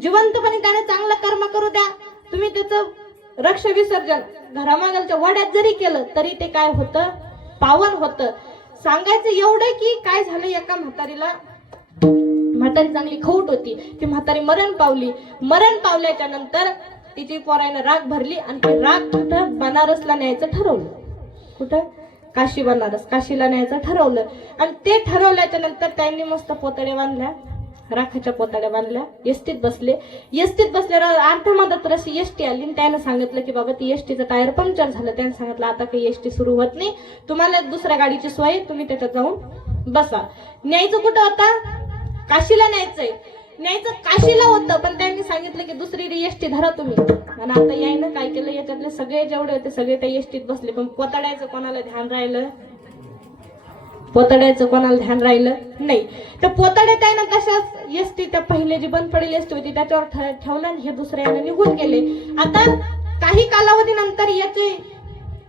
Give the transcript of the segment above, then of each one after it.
जिवंतपणे त्याने चांगलं कर्म करू द्या. तुम्ही त्याचं रक्ष विसर्जन घरामागलच्या वड्यात जरी केलं तरी ते काय होतं, पावन होतं. सांगायचं एवढं की काय झालं, एका म्हातारीला, म्हातारी चांगली खौट होती, ती म्हातारी मरण पावली. मरण पावल्याच्या नंतर तिची पोरायनं राख भरली आणि ते राख कुठं बनारसला न्यायचं ठरवलं. कुठं? काशी बनारस, काशीला न्यायचं ठरवलं. आणि ते ठरवल्याच्या नंतर त्यांनी मस्त पोतड्या बांधल्या, राखाच्या पोतड्या बांधल्या, एसटीत बसले. एसटीत बसल्यावर अर्धमधात अशी एसटी आली आणि त्यानं सांगितलं की बाबा ती एसटीचं टायर पंक्चर झालं. त्यानं सांगितलं आता काही एसटी सुरू होत नाही, तुम्हाला दुसऱ्या गाडीची सोय, तुम्ही त्याच्यात जाऊन बसा. न्यायचं कुठं होता? काशीला न्यायचंय. न्यायचं काशीला होतं, पण त्यांनी सांगितलं की दुसरी एसटी धरा तुम्ही. आणि आता यायनं काय केलं, याच्यातले सगळे जेवढे होते सगळे त्या एसटीत बसले, पण पोतड्याचं कोणाला ध्यान राहिलं? पोतड्याचं कोणाला ध्यान राहिलं नाही. तर पोतड्या त्यानं तशाच एसटी, त्या पहिले जी बंद पडलेली एसटी होती त्याच्यावर ठेवलं आणि हे दुसऱ्यानं निघून गेले. आता काही कालावधीनंतर याची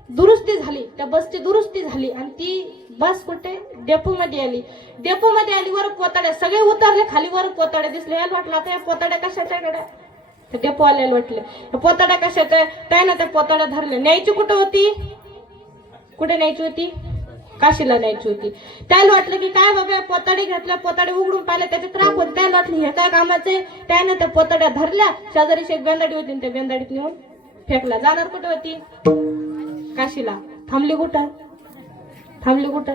दुरुस्ती झाली, त्या बसची दुरुस्ती झाली आणि ती बस कुठे? डेपो मध्ये आली. डेपो मध्ये आली, वर पोतड्या सगळे उतरले, खाली वर पोतड्या दिसले. याला वाटलं आता या पोतड्या कशाच्या गड्या? त्या डेपो आल्याला वाटले पोतड्या कशाच्या? त्यानं त्या पोतड्या धरल्या. न्यायची कुठं होती? कुठे न्यायची होती? काशीला न्यायची होती. त्याला वाटलं की काय बाबा पोतडे घेतल्या, पोतडे उघडून पाहिले त्याच्यात राख होती. त्याला वाटलं हे काय कामाचे? त्यानं त्या पोतड्या धरल्या, शेजारी एक बेंदाडी होती, त्या बेंदाडीत नेऊन फेकला. जाणार कुठे होती? काशीला. थांबली कुठं? थांबली कुठं?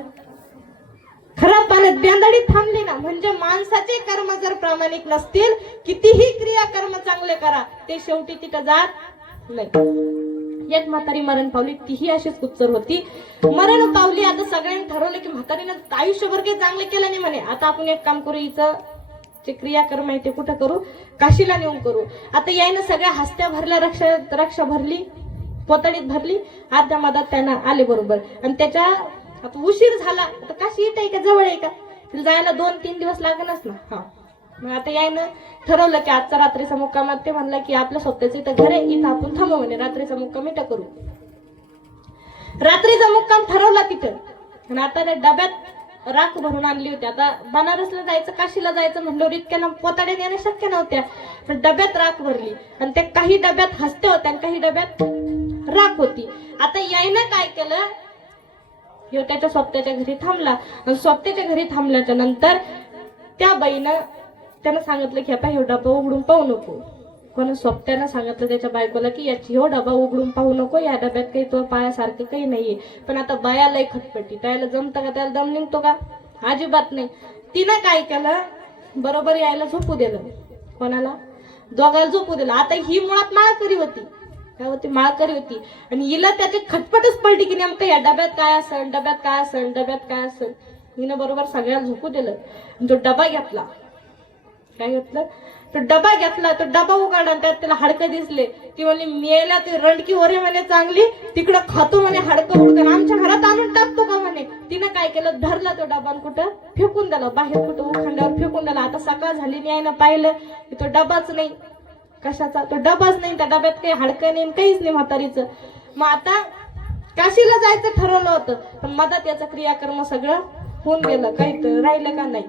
खराब पाण्यात बेंदाडीत थांबली ना. म्हणजे माणसाचे कर्म जर प्रामाणिक नसतील, कितीही क्रिया कर्म चांगले करा, ते शेवटी तिथं जात नाही. एक म्हातारी मरण पावली, तीही अशीच कुच्चर होती. मरण पावली. आता सगळ्यांनी ठरवलं की म्हातारीनं आयुष्यभर काही चांगले केलं नाही म्हणे. आता आपण एक काम करू, हिचं जे क्रियाकर्म आहे ते कुठं करू? काशीला नेऊन करू. आता यायनं सगळ्या हस्त्या भरल्या, रक्षा भरली, पोतडीत भरली. अर्ध्या मधात त्यांना आले बरोबर. आणि त्याच्या आता उशीर झाला. आता काशी येत आहे का, जवळ आहे का? तिला जायला 2-3 दिवस लागणच ना. हा, मग आता यायनं ठरवलं की आजचा रात्रीचा मुक्कामात ते म्हणलं की आपल्या स्वतःचं इथं घर आहे, इथं आपण थांबू म्हणे, रात्रीचा मुक्काम इथं करू. रात्रीचा मुक्काम ठरवला तिथं. आणि आता त्या डब्यात राख भरून आणली होती. आता बनारसला जायचं, काशीला जायचं म्हणल्यावर इतक्या पोताड्यात येणं शक्य नव्हत्या, पण डब्यात राख भरली. आणि त्या काही डब्यात हस्ते होत्या आणि काही डब्यात राख होती. आता यायनं काय केलं, ह्यो त्याच्या स्वतःच्या घरी थांबला. आणि स्वतःच्या घरी थांबल्याच्या नंतर त्या बाईनं त्यानं सांगितलं की आता ह्यो डबा उघडून पाहू नको. कोण? स्वतःनं सांगितलं त्याच्या बायकोला की याची ह्यो डबा उघडून पाहू नको, या डब्यात काही तो पायासारखं काही नाहीये. पण आता बाया लय खटपटी, त्याला जमतं का? त्याला दम निघतो का? अजिबात नाही. तिनं काय केलं, बरोबर यायला झोपू दिलं. कोणाला? दोघाला झोपू दिलं. आता ही मुळात माळकरी होती. काय होती? माळकरी होती. आणि हिला त्याची खटपटच पडली की नेमकं या डब्यात काय असेल, डब्यात काय असेल, डब्यात काय असेल. हिनं बरोबर सगळ्याला झोपू दिलं. तो डबा घेतला. काय घेतलं? तो डबा घेतला. तो डबा उघडला, त्यात त्याला हाडकं दिसले. ती म्हणली मेला ते रंडकी वरे म्हणे चांगली, तिकडं खातो म्हणे हाडकं उडकं, आमच्या घरात आणून टाकतो का म्हणे. तिनं काय केलं, धरला तो डबा कुठं फेकून दिला, बाहेर कुठं उखांड्यावर फेकून दिला. आता सकाळ झाली, न्यायनं पाहिलं की तो डबाच नाही. कशाचा? तो डबाच नाही. त्या डब्यात काही हाडकं नाही, काहीच नाही म्हातारीचं. मग आता काशीला जायचं ठरवलं होतं, पण मधात याचं क्रियाकर्म सगळं होऊन गेलं. काही तर राहिलं का नाही.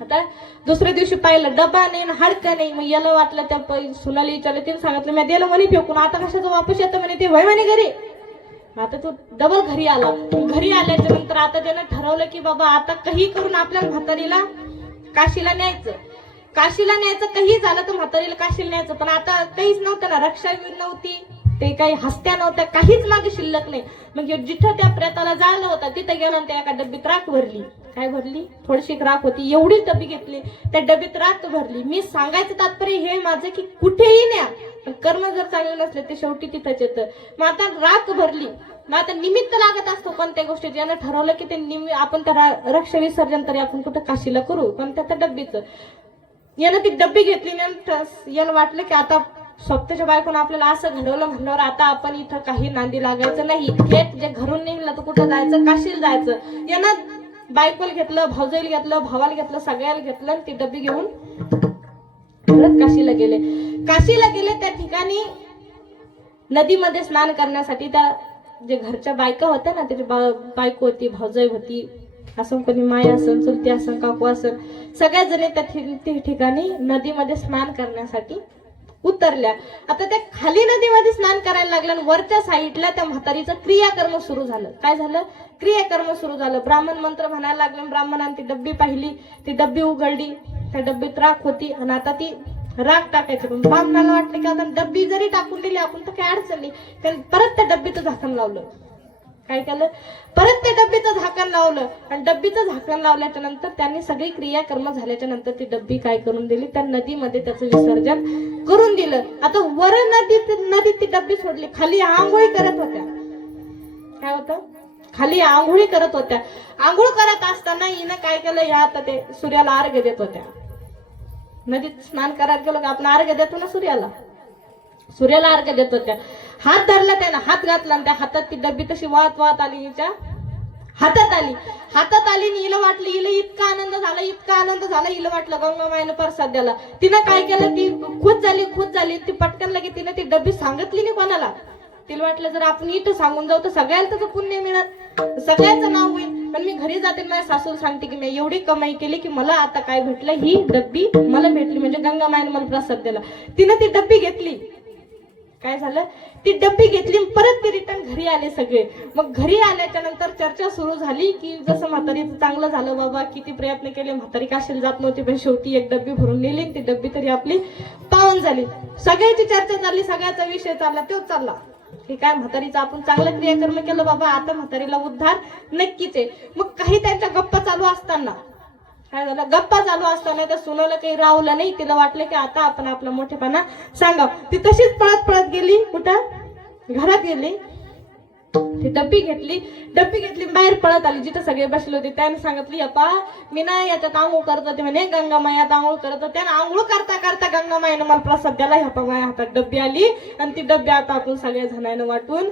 आता दुसऱ्या दिवशी पाहिलं डबा नाही, हाडकं नाही. मग याला वाटलं, त्या सुनाली विचारलं, तिने सांगितलं मी दिलं म्हणे फेकून, आता कशाचं वापस येतं म्हणे ते, वय म्हणे घरी. आता तो डबल घरी आला. घरी आल्याच्या नंतर आता त्यानं ठरवलं की बाबा आता काही करून आपल्या म्हातारीला काशीला न्यायचं. काशीला न्यायचं, काही झालं तर म्हातारीला काशीला न्यायचं. पण आता काहीच नव्हतं ना, रक्षा नव्हती, ते काही हस्त्या नव्हत्या, काहीच मागे शिल्लक नाही. मग जिथं त्या प्रेताला जायला होता तिथं गेला आणि त्या एका डब्बीत राख भरली. काय भरली? थोडीशी राख होती, एवढीच डबी घेतली, त्या डबीत राख भरली. मी सांगायचं तात्पर्य हे माझं की कुठेही न्या, पण कर्म जर चांगले नसले ते शेवटी तिथंच येतं. मग आता राख भरली. मग आता निमित्त लागत असतो कोणत्या गोष्टीचे. यानं ठरवलं की ते आपण त्या रक्ष विसर्जन तरी आपण कुठं काशीला करू, पण त्या डब्बीचं. यानं ती डब्बी घेतली. नंतर याला वाटलं की आता स्वतःच्या बायकोनं आपल्याला असं घडवलं म्हणल्यावर आता आपण इथं काही नांदी लागायचं नाही, थेट जे घरून निघलं तर कुठं जायचं, काशीला जायचं. यानं बायकोला घेतलं, भाऊजाईला घेतलं, भावाला घेतलं, सगळ्याला घेतलं आणि ती डब्बी घेऊन परत काशीला गेले. काशीला गेले. त्या ठिकाणी नदीमध्ये स्नान करण्यासाठी त्या जे घरच्या बायका होत्या ना, त्याची बायको होती, भाऊजाई होती, असं कोणी माय असन, चुलती असन, काकू असन, सगळ्या जणी त्या ठिकाणी नदीमध्ये स्नान करण्यासाठी उतरल्या. आता त्या खाली नदीमध्ये स्नान करायला लागल्या आणि वरच्या साईडला त्या म्हातारीचं क्रियाकर्म सुरू झालं. काय झालं? क्रियाकर्म सुरू झालं. ब्राह्मण मंत्र म्हणायला लागले. ब्राह्मणाने ती डब्बी पाहिली, ती डब्बी उघडली, त्या डब्बीत राख होती आणि आता ती राख टाकायची. पण ब्राह्मणाला वाटलं की आता डब्बी जरी टाकून दिली आपण तर काय अडचण नाही. त्यांनी परत त्या डब्बीचं झाकण लावलं. काय केलं? परत त्या डब्बीचं झाकण लावलं आणि डब्बीचं झाकण लावल्याच्या नंतर त्यांनी सगळी क्रियाकर्म झाल्याच्या नंतर ती डब्बी काय करून दिली? त्या नदीमध्ये त्याचं विसर्जन करून दिलं. आता वर नदीत ती डब्बी सोडली. खाली आंघोळी करत होत्या. काय होतं? खाली आंघोळी करत होत्या. आंघोळ करत असताना हिनं काय केलं? ह्या आता ते सूर्याला अर्घ्य देत होत्या. नदीत स्नान करायला गेलो का आपण अर्घ्य देतो ना सूर्याला अर्घ्य देत होत्या. हात धरला त्यानं, हात घातला आणि त्या हातात ती डब्बी तशी वाहत वाहत आली, हिच्या हातात आली आणि हिला वाटलं, हिला इतका आनंद झाला, हिला वाटलं गंगामाईनं प्रसाद द्याला. तिनं काय केलं? ती खुश झाली. ती पटकन लगे तिनं ती डब्बी सांगितली नाही कोणाला. तिला वाटलं जर आपण इथं सांगून जाऊ तर सगळ्याला त्याचं पुण्य मिळत, सगळ्याचं नाव होईल. पण मी घरी जाते माझ्या सासूला सांगते की मी एवढी कमाई केली की मला आता काय भेटलं, ही डब्बी मला भेटली, म्हणजे गंगामाईनं मला प्रसाद दिला. तिनं ती डब्बी घेतली. काय झालं? ती डब्बी घेतली, परत ती रिटर्न घरी आले सगळे. मग घरी आल्याच्या नंतर चर्चा सुरू झाली की जसं म्हातारीचं चांगलं झालं बाबा, किती प्रयत्न केले, म्हातारी काशीला जात नव्हती पण शेवटी एक डब्बी भरून नेली, ती डब्बी तरी आपली पावन झाली. सगळ्याची चर्चा चालली, सगळ्याचा विषय चालला, तोच चालला की काय म्हातारीचा आपण चांगलं क्रियाकर्म केलं बाबा, आता म्हातारीला उद्धार नक्कीच आहे. मग काही त्यांच्या गप्पा चालू असताना काय झालं? गप्पा चालू असताना त्या सुनाला काही रावलं नाही. तिला वाटलं की आता आपण आपला मोठेपणा सांगाव. ती तशीच पळत गेली. कुठं? घरात गेली. ती डब्बी घेतली, बाहेर पळत आली. जिथे सगळे बसले होते त्याने सांगितली, अप्पा मी ना याच्यात आंघोळ करत होते म्हणे, गंगामायात आंघोळ करत होते. त्याने आंघोळ करता गंगामाईनं मला प्रसाद द्याला. ह्या माझ्या हातात डब्बी आली आणि ती डब्बी आता आपण सगळ्या जणांना वाटून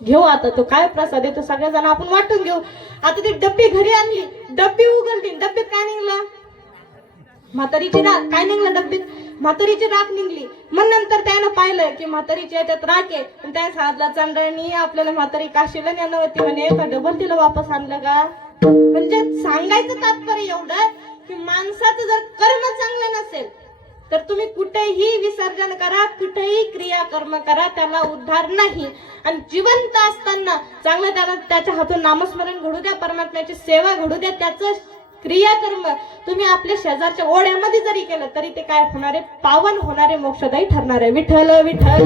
घेऊ. आता तो काय प्रसाद आहे तो सगळ्या जण आपण वाटून घेऊ. आता ती डब्बी घरी आणली, डब्बी उघडली, डब्बीत काय निघलं? म्हातारीची राख. काय निघलं डब्बीत? म्हातारीची राख निघली. मग नंतर त्यानं पाहिलं की म्हातारीच्या याच्यात राख आहे. आणि त्या सांगितलं, चंद्राणी आपल्याला म्हातारी काशीला नेणं होती म्हणे, का डबल तिला वापस आणलं का? म्हणजे सांगायचं तात्पर्य एवढं की माणसाचं जर कर्म चांगलं नसेल तर तुम्ही कुठेही विसर्जन करा, कुठेही क्रियाकर्म करा, त्याला उद्धार नाही. आणि जिवंत असताना चांगलं त्याला त्याच्या हातून नामस्मरण घडू द्या, परमात्म्याची सेवा घडू द्या. त्याचं क्रियाकर्म तुम्ही आपल्या शेजारच्या ओढ्यामध्ये जरी केलं तरी ते काय होणार आहे? पावन होणारे, मोक्षदायी ठरणार आहे. विठ्ठल विठ्ठल.